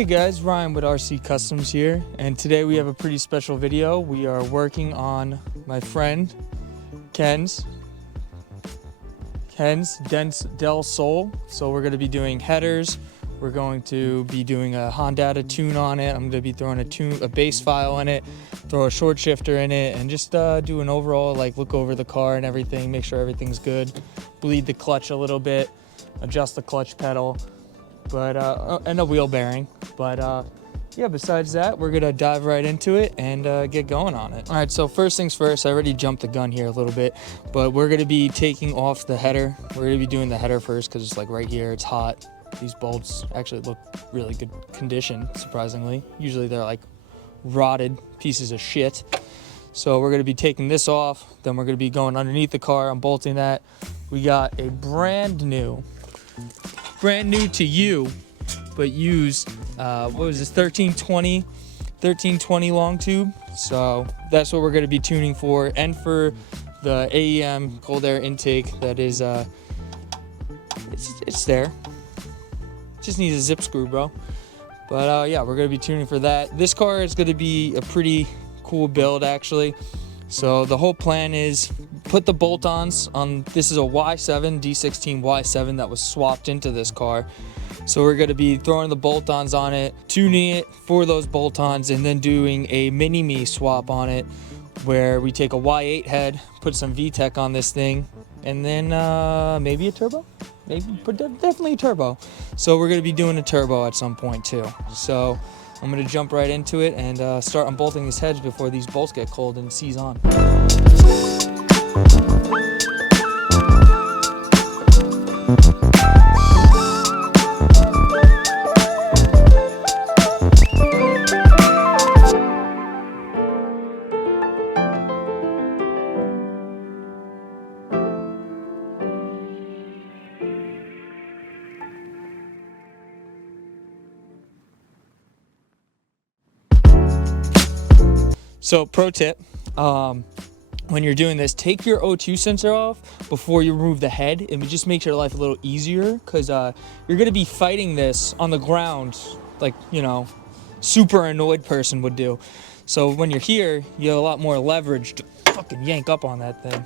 Hey guys, Ryan with RC Customs here, and today we have a pretty special video. We are working on my friend Ken's Del Sol. So we're going to be doing headers. We're going to be doing a Hondata tune on it. I'm going to be throwing a bass file in it, throw a short shifter in it, and just do an overall look over the car and everything, make sure everything's good, bleed the clutch a little bit, adjust the clutch pedal, but and a wheel bearing. But yeah, besides that, we're gonna dive right into it and get going on it. All right, so first things first, I already jumped the gun here a little bit, but we're gonna be taking off the header. We're gonna be doing the header first because it's like right here, it's hot. These bolts actually look really good condition, surprisingly. Usually they're like rotted pieces of shit. So we're gonna be taking this off, then we're gonna be going underneath the car, unbolting that. We got a brand new to you, but used, what was this, 1320 long tube. So that's what we're going to be tuning for, and for the AEM cold air intake that is, it's there. Just needs a zip screw, bro. But yeah, we're going to be tuning for that. This car is going to be a pretty cool build, actually. So the whole plan is put the bolt-ons on. This is a Y7 D16 Y7 that was swapped into this car. So we're going to be throwing the bolt-ons on it, tuning it for those bolt-ons, and then doing a mini-me swap on it where we take a Y8 head, put some VTEC on this thing, and then maybe a turbo? Definitely a turbo. So we're going to be doing a turbo at some point too. So I'm going to jump right into it and start unbolting these heads before these bolts get cold and seize on. So pro tip, when you're doing this, take your O2 sensor off before you remove the head. It just makes your life a little easier, because you're going to be fighting this on the ground like, you know, super annoyed person would do. So when you're here, you have a lot more leverage to fucking yank up on that thing.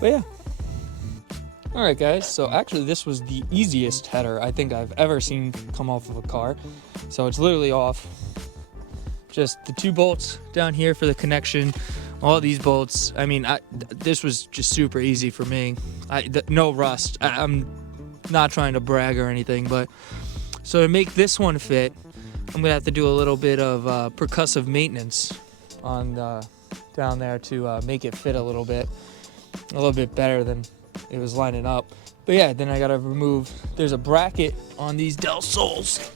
But yeah. All right, guys. So actually, this was the easiest header I think I've ever seen come off of a car. So it's literally off. Just the two bolts down here for the connection, all these bolts. I mean, this was just super easy for me. No rust. I'm not trying to brag or anything, but so to make this one fit, I'm gonna have to do a little bit of percussive maintenance on down there to make it fit a little bit better than it was lining up. But yeah, then I gotta remove. There's a bracket on these Del Sols.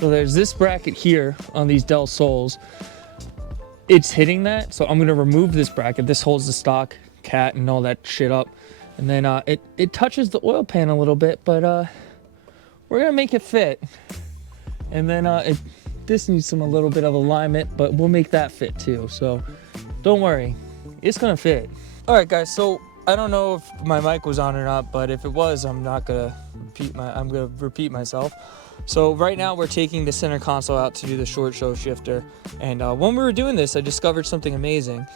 So there's this bracket here on these Del Sols. It's hitting that, so I'm gonna remove this bracket. This holds the stock cat and all that shit up. And then it touches the oil pan a little bit, but we're gonna make it fit. And then this needs a little bit of alignment, but we'll make that fit too. So don't worry, it's gonna fit. All right, guys. So I don't know if my mic was on or not, but if it was, I'm gonna repeat myself. So right now we're taking the center console out to do the short show shifter. And when we were doing this, I discovered something amazing.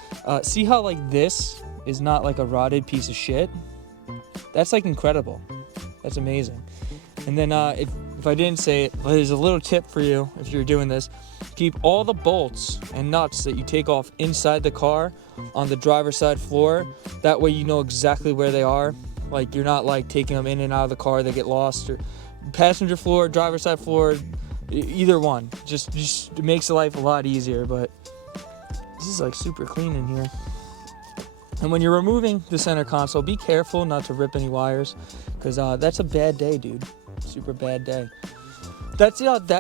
See how like this is not like a rotted piece of shit? That's like incredible. That's amazing. And then if I didn't say it, there's a little tip for you if you're doing this. Keep all the bolts and nuts that you take off inside the car on the driver's side floor. That way you know exactly where they are. Like you're not like taking them in and out of the car, they get lost. Or passenger floor, driver's side floor, either one. Just it makes the life a lot easier. But this is like super clean in here. And when you're removing the center console, be careful not to rip any wires, because that's a bad day, dude. Super bad day.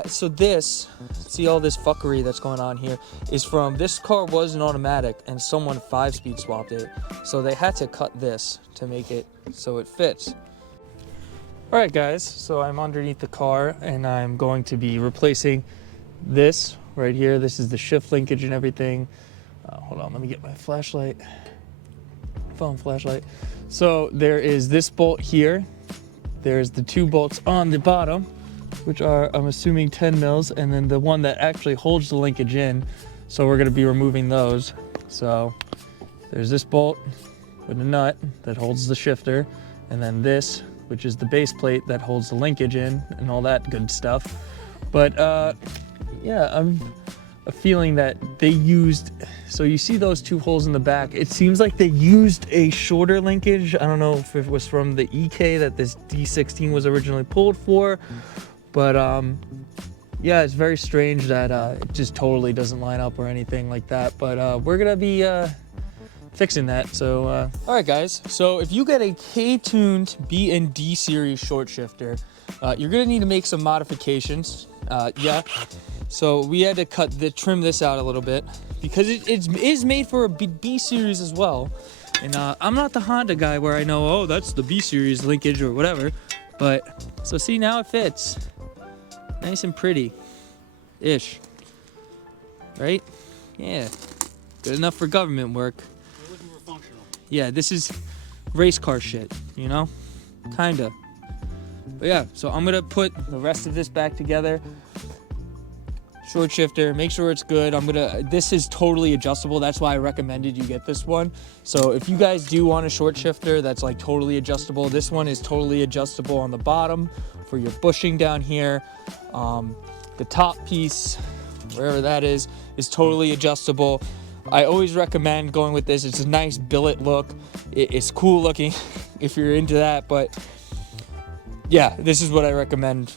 So this, see all this fuckery that's going on here, is from, this car was an automatic and someone 5-speed swapped it. So they had to cut this to make it so it fits. All right, guys, so I'm underneath the car and I'm going to be replacing this right here. This is the shift linkage and everything. Hold on, let me get my flashlight. Phone flashlight. So there is this bolt here there's the 2 bolts on the bottom, which are, I'm assuming, 10 mils, and then the one that actually holds the linkage in. So we're going to be removing those. So there's this bolt with a nut that holds the shifter, and then this, which is the base plate that holds the linkage in and all that good stuff. But yeah, I'm a feeling that they used, so you see those 2 holes in the back, it seems like they used a shorter linkage. I don't know if it was from the EK that this D16 was originally pulled for, but yeah, it's very strange that it just totally doesn't line up or anything like that. But we're gonna be fixing that. So all right guys, so if you get a K-tuned B and D series short shifter, you're gonna need to make some modifications. Yeah, so we had to trim this out a little bit because it is made for a B series as well. And I'm not the Honda guy where I know, oh, that's the B series linkage or whatever. But so see, now it fits nice and pretty ish, right? Yeah, good enough for government work. We're looking for functional. Yeah, this is race car shit, you know, kinda. But yeah, so I'm gonna put the rest of this back together. Short shifter, make sure it's good. This is totally adjustable. That's why I recommended you get this one. So if you guys do want a short shifter that's like totally adjustable, this one is totally adjustable on the bottom for your bushing down here. The top piece, wherever that is totally adjustable. I always recommend going with this. It's a nice billet look. It's cool looking if you're into that, but yeah, this is what I recommend.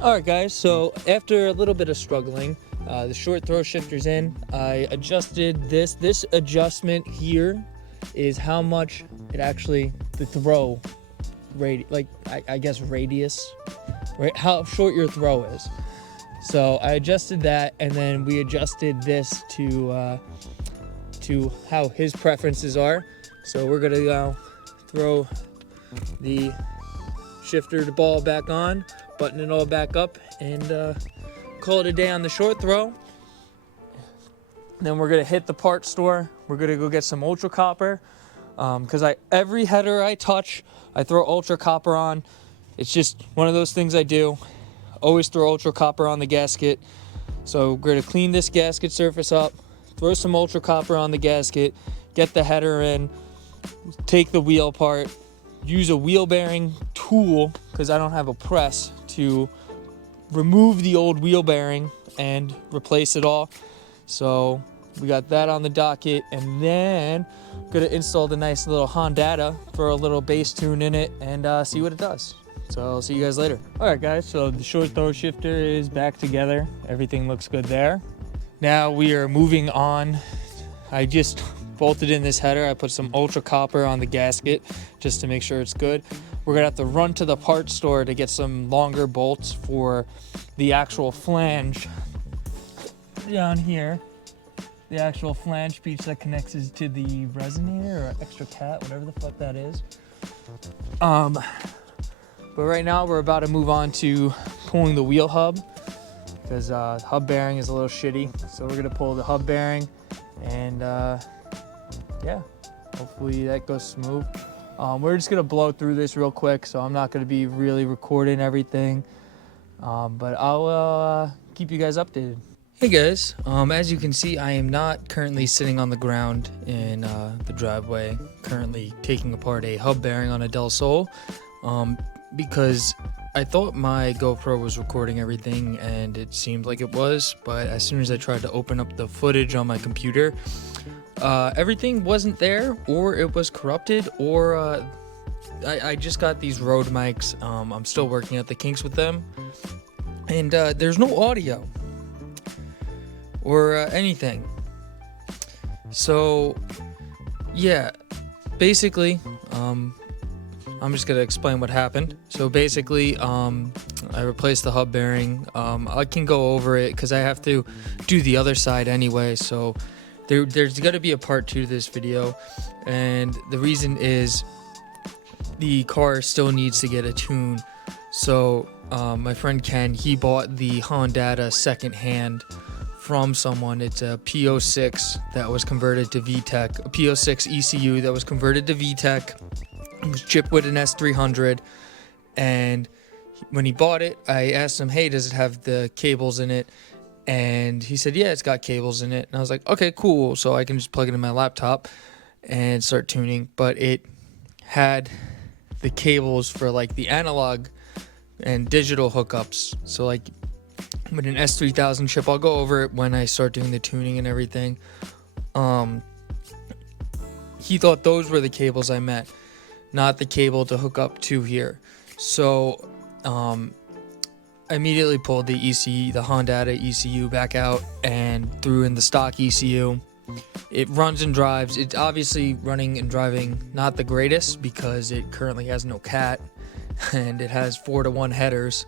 All right guys, so after a little bit of struggling, the short throw shifter's in. I adjusted this. This adjustment here is how much it actually, the throw I guess radius, right? How short your throw is. So I adjusted that, and then we adjusted this to how his preferences are. So we're gonna throw the shifter, the ball back on, button it all back up, and call it a day on the short throw. Then we're gonna hit the parts store. We're gonna go get some ultra copper, because every header I touch, I throw ultra copper on. It's just one of those things I do. Always throw ultra copper on the gasket. So we're gonna clean this gasket surface up, throw some ultra copper on the gasket, get the header in, take the wheel apart, use a wheel bearing tool, because I don't have a press, to remove the old wheel bearing and replace it all. So we got that on the docket, and then gonna install the nice little Hondata for a little bass tune in it and see what it does. So I'll see you guys later. All right guys, so the short throw shifter is back together. Everything looks good there. Now we are moving on. I just bolted in this header. I put some ultra copper on the gasket just to make sure it's good. We're gonna have to run to the parts store to get some longer bolts for the actual flange down here. The actual flange piece that connects to the resonator or extra cat, whatever the fuck that is. But right now we're about to move on to pulling the wheel hub, because hub bearing is a little shitty. So we're gonna pull the hub bearing, and yeah, hopefully that goes smooth. We're just gonna blow through this real quick, so I'm not gonna be really recording everything, but I'll keep you guys updated. Hey guys, as you can see, I am not currently sitting on the ground in the driveway, currently taking apart a hub bearing on a Del Sol, because I thought my GoPro was recording everything, and it seemed like it was, but as soon as I tried to open up the footage on my computer, everything wasn't there, or it was corrupted, or I just got these Rode mics. I'm still working out the kinks with them, and there's no audio or anything. So yeah, basically I'm just gonna explain what happened. So basically I replaced the hub bearing. I can go over it because I have to do the other side anyway, so there's got to be a part 2 to this video, and the reason is the car still needs to get a tune. So my friend Ken, he bought the Hondata secondhand from someone. It's a P06 that was converted to VTEC, a P06 ECU that was converted to VTEC. It was chipped with an S300, And when he bought it, I asked him, hey, does it have the cables in it? And he said, yeah, it's got cables in it. And I was like, okay, cool. So I can just plug it in my laptop and start tuning. But it had the cables for like the analog and digital hookups. So like with an S3000 chip, I'll go over it when I start doing the tuning and everything. He thought those were the cables I meant, not the cable to hook up to here. So I immediately pulled the ECU, the Hondata ECU back out and threw in the stock ECU. It runs and drives. It's obviously running and driving not the greatest because it currently has no cat, and it has 4-to-1 headers,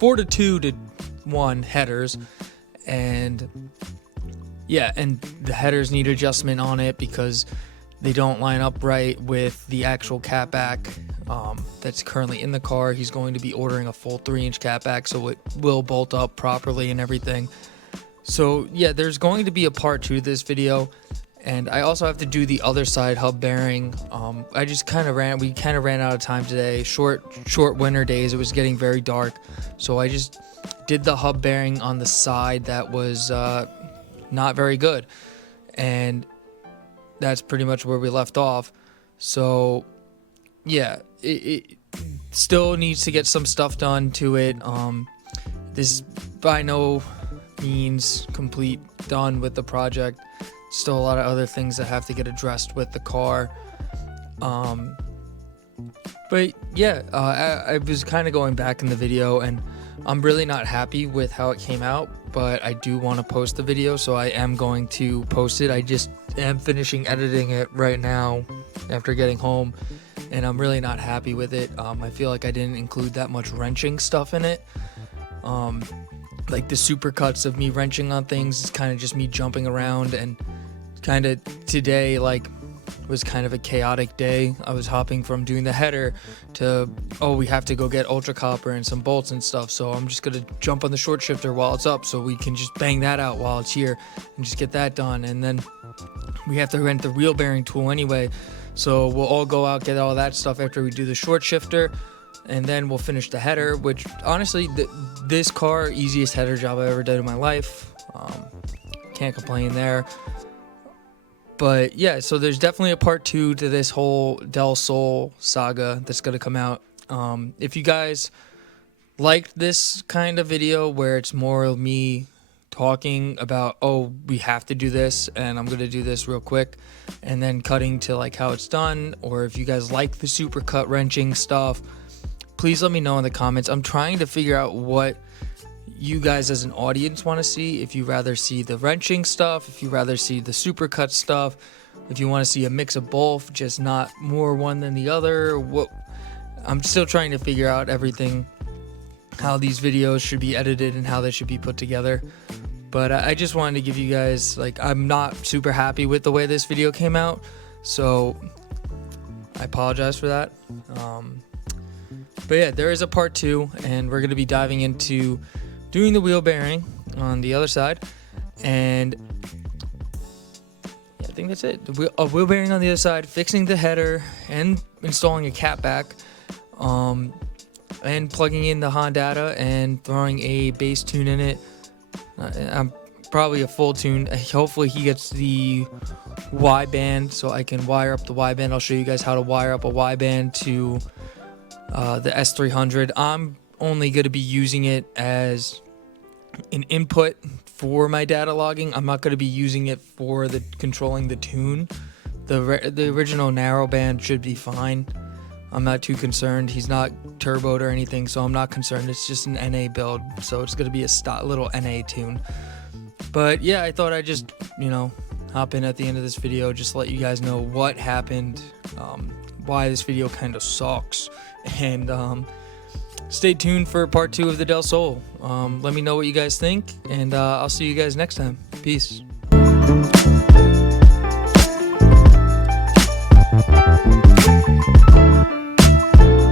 4-to-2-to-1 headers, and yeah, and the headers need adjustment on it because they don't line up right with the actual catback that's currently in the car. He's going to be ordering a full 3-inch catback, so it will bolt up properly and everything. So yeah, there's going to be a part 2 to this video, and I also have to do the other side hub bearing. We kind of ran out of time today. Short winter days. It was getting very dark, so I just did the hub bearing on the side that was not very good, and that's pretty much where we left off. So yeah, it still needs to get some stuff done to it. This by no means complete done with the project. Still a lot of other things that have to get addressed with the car. But yeah, I was kind of going back in the video, and I'm really not happy with how it came out, but I do want to post the video, so I am going to post it. I just am finishing editing it right now after getting home, and I'm really not happy with it. I feel like I didn't include that much wrenching stuff in it. Like the supercuts of me wrenching on things is kind of just me jumping around, and kind of today was kind of a chaotic day. I was hopping from doing the header to, oh, we have to go get ultra copper and some bolts and stuff, so I'm just gonna jump on the short shifter while it's up so we can just bang that out while it's here and just get that done. And then we have to rent the wheel bearing tool anyway, so we'll all go out, get all that stuff after we do the short shifter, and then we'll finish the header, which honestly, this car, easiest header job I ever did in my life. Can't complain there. But yeah, so there's definitely a part 2 to this whole Del Sol saga that's going to come out. If you guys liked this kind of video where it's more of me talking about, oh, we have to do this and I'm going to do this real quick, and then cutting to like how it's done, or if you guys like the supercut wrenching stuff, please let me know in the comments. I'm trying to figure out what you guys as an audience want to see. If you rather see the wrenching stuff, if you rather see the supercut stuff, if you want to see a mix of both, just not more one than the other. What I'm still trying to figure out everything, how these videos should be edited and how they should be put together. But I just wanted to give you guys, like, I'm not super happy with the way this video came out, so I apologize for that. But yeah, there is a part 2, and we're going to be diving into doing the wheel bearing on the other side, and yeah, I think that's it. A wheel bearing on the other side, fixing the header, and installing a catback, and plugging in the Hondata and throwing a bass tune in it. I'm probably a full tune. Hopefully he gets the Y band so I can wire up the Y band. I'll show you guys how to wire up a Y band to the S300. I'm only going to be using it as an input for my data logging. I'm not going to be using it for the controlling the tune. The original narrow band should be fine. I'm not too concerned. He's not turboed or anything, so I'm not concerned. It's just an NA build, so it's going to be a little NA tune. But yeah, I thought I'd just, hop in at the end of this video, just let you guys know what happened, why this video kind of sucks, and stay tuned for part 2 of the Del Sol. Let me know what you guys think, and I'll see you guys next time. Peace.